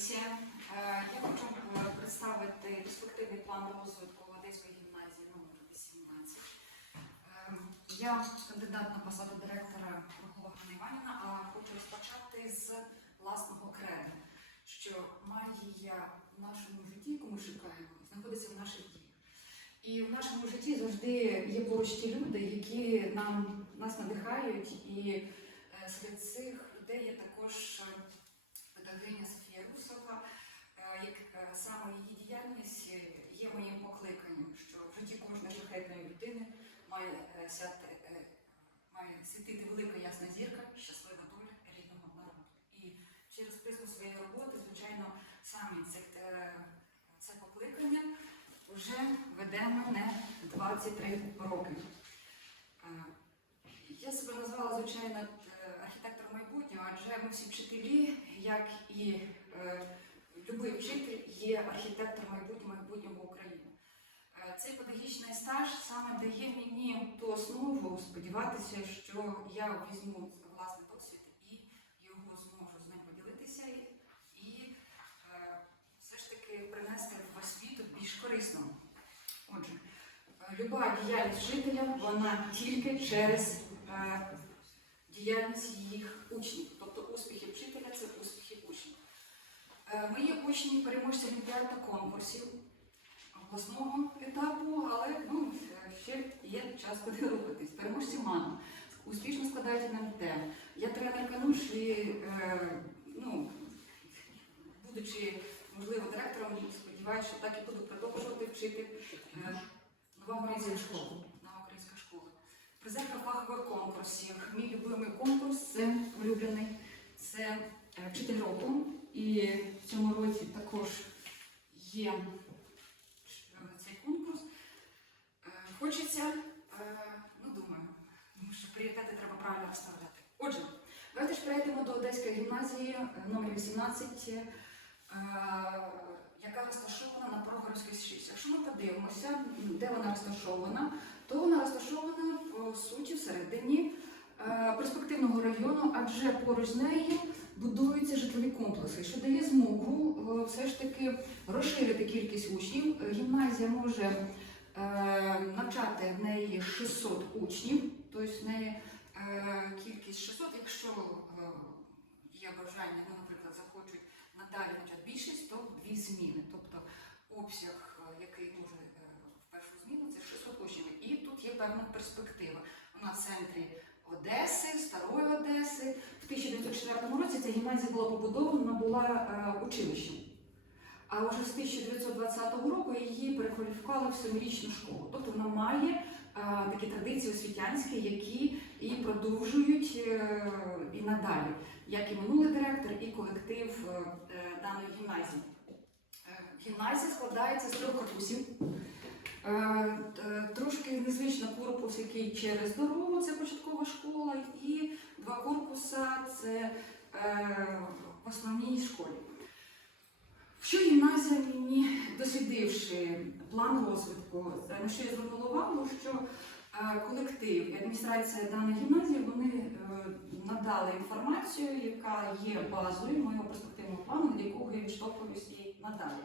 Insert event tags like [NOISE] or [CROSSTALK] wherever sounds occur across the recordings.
комісія. Е, Я хочу е, представити перспективний план розвитку Одеської гімназії номер 18. Е, Я кандидат на посаду директора Рухова Іванівна, а хочу розпочати з власного креду, що магія в нашому житті, яку ми шукаємо, знаходиться в наших діях. І в нашому житті завжди є поруч ті люди, які нам, нас надихають, і е, серед цих людей є також педагогиня Софія Русова, е, як е, саме її діяльність є моїм покликанням, що в житті кожної шляхетної людини має е, має світити велика ясна зірка, щаслива доля рідного народу. І через призму своєї роботи, звичайно, самі це, це покликання вже веде мене 23 роки. Я себе назвала, звичайно, е, архітектором майбутнього, адже ми всі вчителі, як і е, будь-який вчитель, є архітектор майбутнього майбутнього України. Е, Цей педагогічний стаж саме дає мені ту основу сподіватися, що я візьму власний досвід і його зможу з ним поділитися і е, все ж таки принести в освіту більш корисно. Отже, е, люба діяльність вчителя, вона тільки через е, діяльність їх учнів. Тобто успіхи вчителя це успіхи учнів. Е, Мої учні переможці олімпіад та конкурсів обласного етапу, але ну, е, ще є час куди рухатись. Переможці МАНу успішно складають НМТ. Я тренер кануш і е, ну, будучи можливо директором, сподіваюся, що так і буду продовжувати вчити е, нова українська школа. Нова українська школа. Призерка фахових конкурсів. Мій любимий конкурс це улюблений. Це е, вчитель року. І в цьому році також є е, цей конкурс. Е, Хочеться, ну думаю, тому що пріоритети треба правильно розставляти. Отже, давайте ж перейдемо до Одеської гімназії номер 18, е, яка розташована на Прогорській 6. Якщо ми подивимося, де вона розташована, то вона розташована по суті всередині е, перспективного району, адже поруч з нею будуються житлові комплекси, що дає змогу е, все ж таки розширити кількість учнів. Гімназія може е, навчати в неї 600 учнів, тобто в неї кількість 600, якщо є бажання, ну, наприклад, захочуть надалі навчати більшість, то дві зміни. Тобто обсяг, е, який може е, в першу зміну, це 600 учнів. І тут є певна перспектива. Вона в центрі Одеси, Старої Одеси. В 1904 році ця гімназія була побудована, була е, училищем. А вже з 1920 року її перекваліфікували в семирічну школу. Тобто вона має е, такі традиції освітянські, які і продовжують е, і надалі, як і минулий директор, і колектив е, е, даної гімназії. Гімназія складається з трьох корпусів. Трошки незвично корпус, який через дорогу, це початкова школа, і два корпуса це в основній школі. Що гімназія мені, дослідивши план розвитку, на що я звернула увагу, що колектив і адміністрація даної гімназії вони е, надали інформацію, яка є базою моєго перспективного плану, для якого я відштовхуюсь і надалі.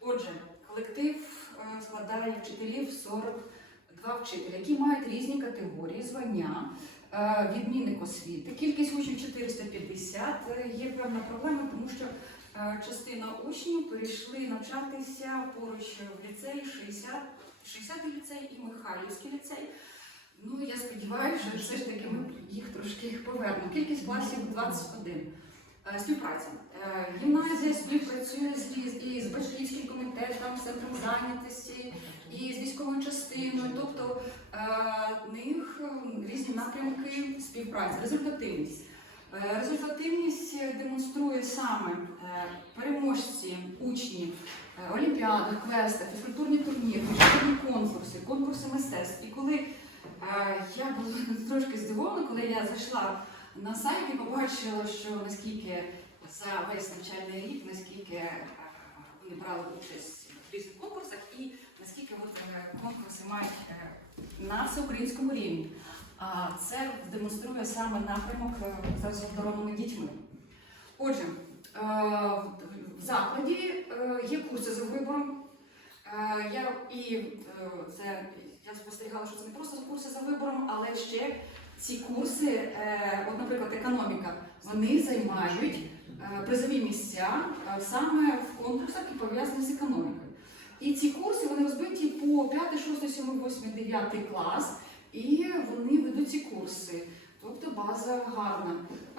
Отже, колектив е, складає вчителів 42 вчителя, які мають різні категорії, звання, е, відмінник освіти. Кількість учнів 450. Е, Є певна проблема, тому що е, частина учнів перейшли навчатися поруч в ліцеї 60, 60-й ліцей і Михайлівський ліцей. Ну, я сподіваюся, що все ж таки ми їх трошки повернемо. Кількість класів 21. Е, Співпраця. Е, Гімназія співпрацює і з батьківським комітетом, з центром зайнятості, і з військовою частиною. Тобто е, в них е, різні напрямки співпраці. Результативність. Е, Результативність демонструє саме е, переможці, учні, е, олімпіади, квести, фізкультурні турніри, міжнародні конкурси, конкурси мистецтв. І коли я була [LAUGHS] трошки здивована, коли я зайшла на сайт і побачила, що наскільки за весь навчальний рік, наскільки вони брали участь в різних конкурсах і наскільки конкурси мають на всеукраїнському рівні. А це демонструє саме напрямок е, за здоровими дітьми. Отже, в- в закладі е, є курси за вибором. Е, Я і е, це я спостерігала, що це не просто курси за вибором, але ще ці курси, е, от, наприклад, економіка, вони займають е, призові місця е, саме в конкурсах, які пов'язані з економікою. І ці курси вони розбиті по 5, 6, 7, 8, 9 клас, і вони ведуть ці курси. Тобто база гарна.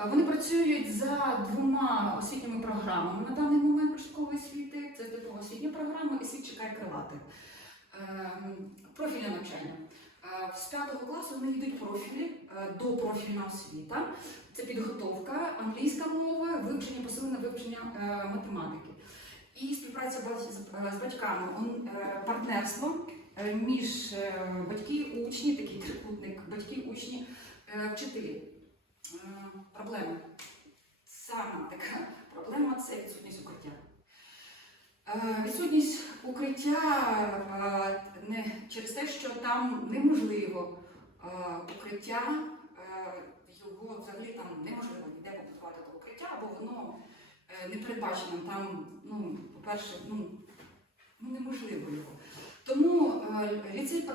Вони працюють за двома освітніми програмами на даний момент початкової освіти. Це типу освітня програма і світ чекає крилати. Ем, Профільне навчання. Е, З п'ятого класу вони йдуть профілі е, до профільна освіта. Це підготовка, англійська мова, вивчення, посилене вивчення е, математики. І співпраця з батьками, партнерство між е, батьки і учні, такий трикутник, батьки, учні, е, вчителі. Е, Проблеми. Саме така проблема це відсутність укриття. Е, Відсутність укриття е, не через те, що там неможливо е, укриття, е, його взагалі там неможливо ніде побудувати до укриття, або воно е, не передбачено там, ну, по-перше, ну неможливо його. Тому е, ліцей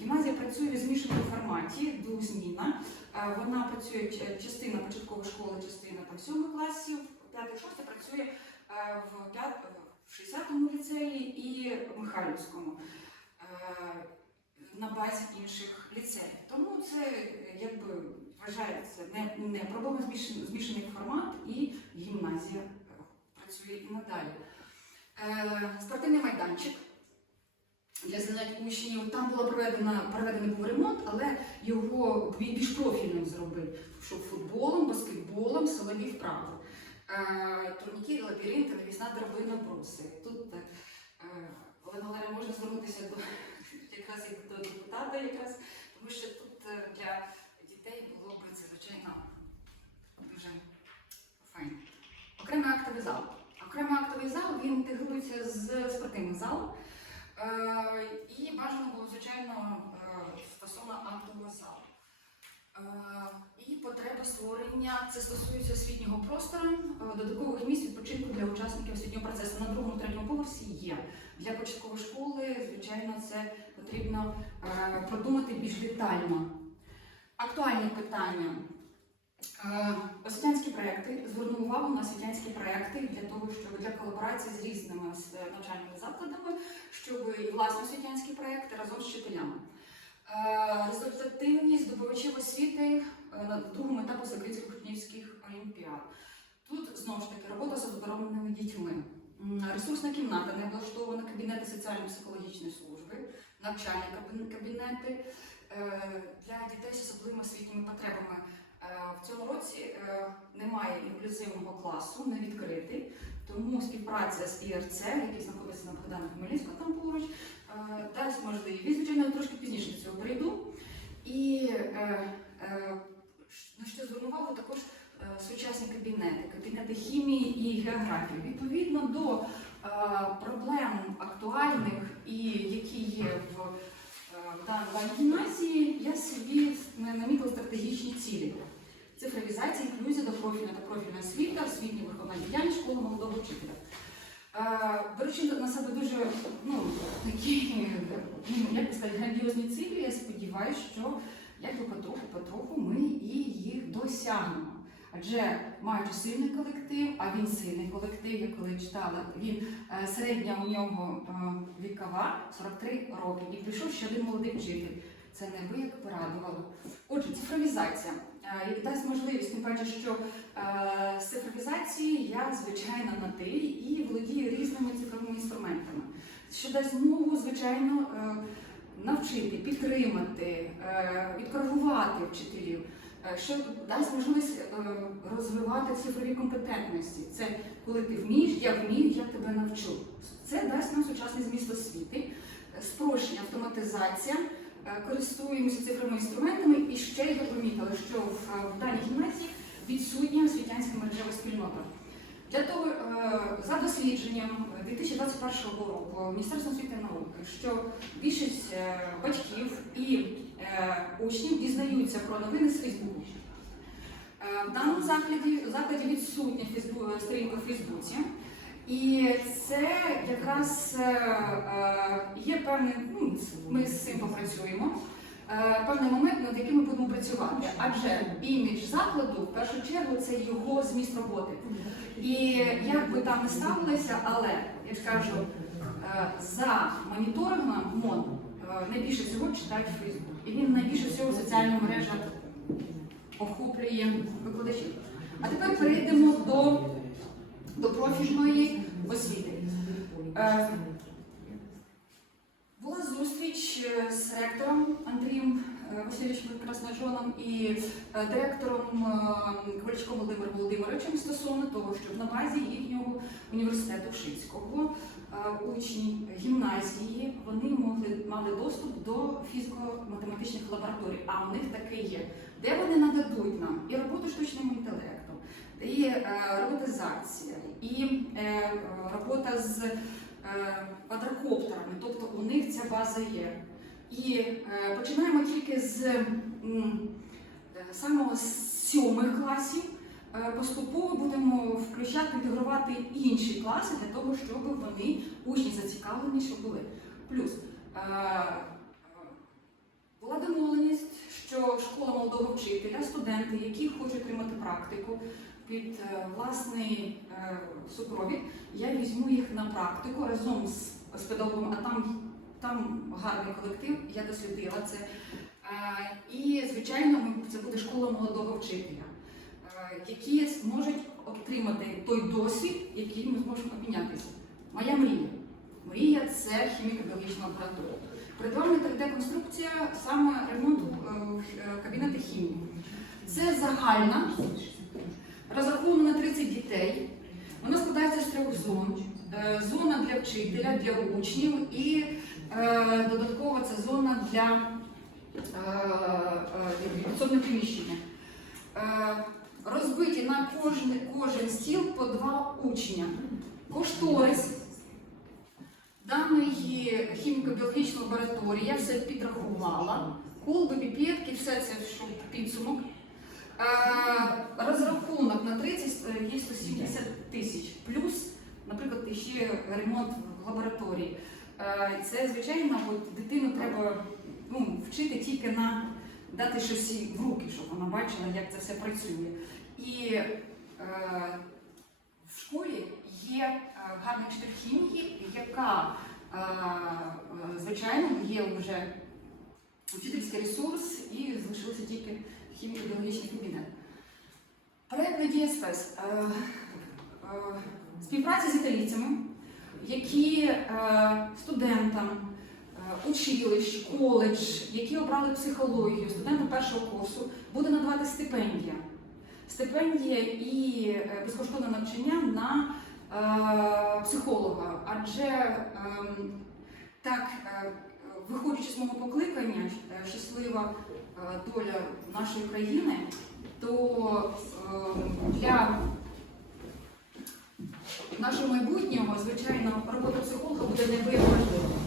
гімназія працює в змішаному форматі, двозмінна. Е, Вона працює частина початкової школи, частина там сьомих класів, п'ятий, шостий працює е, в п'ят- 60-му ліцеї і Михайлівському на базі інших ліцеїв. Тому це якби вважається не, не проблема змішаний, змішаний формат і гімназія працює і надалі. Спортивний майданчик для занять учнів. Там була проведена проведений був ремонт, але його більш профільним зробили, щоб футболом, баскетболом, силові вправи. Е, Турніки, лабіринти, навісна драбина, бруси. Тут е, Олена Валерія можна звернутися до якраз і до депутата, якраз, тому що тут е, для дітей було б це звичайно дуже файно. Окремий актовий зал. Окремий актовий зал він інтегрується з спортивним залом. Е, І бажано було, звичайно, е, стосовно актового залу. Е, І потреба створення, це стосується освітнього простору, додаткових місць відпочинку для учасників освітнього процесу. На другому, третьому поверсі є. Для початкової школи, звичайно, це потрібно продумати більш детально. Актуальні питання. Е, Освітянські проекти звернув увагу на освітянські проекти для того, щоб для колаборації з різними е, навчальними закладами, щоб і власні освітянські проекти разом з вчителями. Е, Результативність здобувачів освіти на другому етапу Закритських учнівських олімпіад. Тут знову ж таки робота з обдароненими дітьми, ресурсна кімната, не облаштована кабінети соціально-психологічної служби, навчальні кабінети для дітей з особливими освітніми потребами. Немає інклюзивного класу, не відкритий, тому співпраця з ІРЦ, який знаходиться на Богдана Хмельницького там поруч, е, дасть можливість, звичайно, трошки пізніше цього прийду. І е, е, на що звернув увагу також сучасні кабінети, кабінети хімії і географії. Відповідно до проблем актуальних і які є в даній гімназії, я собі намітила стратегічні цілі. Цифровізація, інклюзія до профільної та профільної освіти, освітня виховна діяльність школи молодого вчителя. Е, Беручи на себе дуже ну, такі, ну, як би сказати, грандіозні цілі, я сподіваюся, що якби потроху-потроху ми і їх досягнемо. Адже маючи сильний колектив, а він сильний колектив, я коли читала, він е, середня у нього е, вікова 43 роки, і прийшов ще один молодий вчитель. Це неабияк порадувало. Отже, цифровізація. Е, І дасть можливість, тим паче, що з цифровізації я звичайно на ти і володію різними цифровими інструментами, що дасть змогу, звичайно, навчити, підтримати, е, відкоригувати вчителів, е, що дасть можливість е, розвивати цифрові компетентності. Це коли ти вмієш, я вмію, я тебе навчу. Це дасть нам сучасний зміст освіти, спрощення, автоматизація. Користуємося цифровими інструментами, і ще я помітила, що в, даній гімназії відсутня освітянська мережева спільнота. Для того, за дослідженням 2021 року Міністерства освіти і науки, що більшість е, батьків і е, учнів дізнаються про новини з Фейсбуку. Е, В даному закладі, закладі відсутня сторінка в Фейсбуці. І це якраз є певний, ну, ми з цим попрацюємо. Певний момент, над яким ми будемо працювати. Адже імідж закладу, в першу чергу, це його зміст роботи. І як би там не ставилося, але я ж кажу, е, за моніторингом МОН е, найбільше всього читають Фейсбук. І він найбільше всього в соціальних мережах охоплює викладачів. А тепер перейдемо до, до профільної освіти. Е, Була зустріч з ректором Андрієм Васильовичем Красножоном і е, директором е, Ковальчуком Володимиром Володимировичем стосовно того, щоб на базі їхнього університету Шицького е, учні гімназії вони могли мали доступ до фізико-математичних лабораторій. А у них таке є, де вони нададуть нам і роботу штучним інтелектом, і е, роботизація, і е, робота з е, квадрокоптерами, тобто у них ця база є. І е, починаємо тільки з е, самого сьомих класів. Е, Поступово будемо включати, інтегрувати інші класи для того, щоб вони учні зацікавлені, щоб були. Плюс була домовленість, що школа молодого вчителя, студенти, які хочуть отримати практику під власний супровід, я візьму їх на практику разом з педагогом, а там, там гарний колектив, я дослідила це. Е, І, звичайно, це буде школа молодого вчителя, е, які зможуть отримати той досвід, який ми зможемо обмінятися. Моя мрія. Мрія це хіміко-біологічна лабораторія. Придбана 3D-конструкція, саме ремонт е, кабінету хімії. Це загальна, розрахована на 30 дітей. Вона складається з трьох зон. Зона для вчителя, для учнів і додатково це зона для е, е, підсобне приміщення. Е, Розбиті на кожен, кожен стіл по два учня. Кошторис даної хіміко-біологічної лабораторії я все підрахувала. Колби, піпетки, все це підсумок. Е, Розрахунок на 30 є 170 тисяч. Плюс, наприклад, ще ремонт в лабораторії. Е, Це, звичайно, от дитину треба ну, вчити тільки на дати щось їй в руки, щоб вона бачила, як це все працює. І е, в школі є е, гарна вчитель хімії, яка, е, звичайно, є вже вчительський ресурс і залишився тільки хіміко-біологічний кабінет. Проект Надія Спес. Е, Співпраця з італійцями, які е, студентам е, училищ, коледж, які обрали психологію, студентам першого курсу, буде надавати стипендія. Стипендія і е, безкоштовне навчання на психолога. Адже ем, так, виходячи з мого покликання, щаслива доля нашої країни, то ем, для нашого майбутнього, звичайно, робота психолога буде неабияк важлива.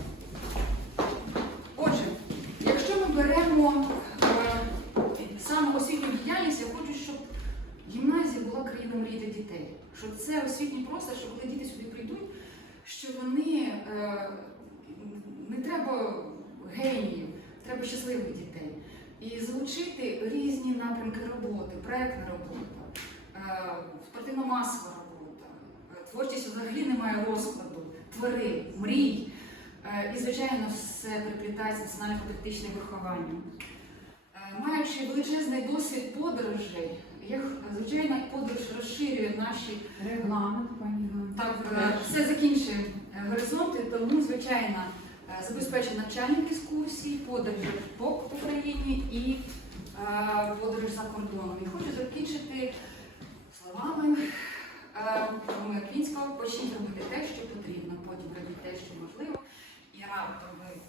Отже, якщо ми беремо е, саме освітню діяльність, я хочу, щоб гімназія була країна мрій для дітей. Щоб це освітній простір, що коли діти сюди прийдуть, що вони е, не треба геніїв, треба щасливих дітей. І залучити різні напрямки роботи, проектна робота, е, спортивно-масова творчість взагалі не має розкладу, твори, мрій. Е, І, звичайно, все переплітається з національно-патріотичним вихованням. Е, Маючи величезний досвід подорожей, я, звичайно, подорож розширює наші Регламент, пані так, е, все закінчує горизонти, тому, звичайно, забезпечує навчальні екскурсії, подорожі по Україні і подорож за кордоном. І Е, Квінського, почніть робити те, що потрібно, потім робіть те, що можливо, і раптом ви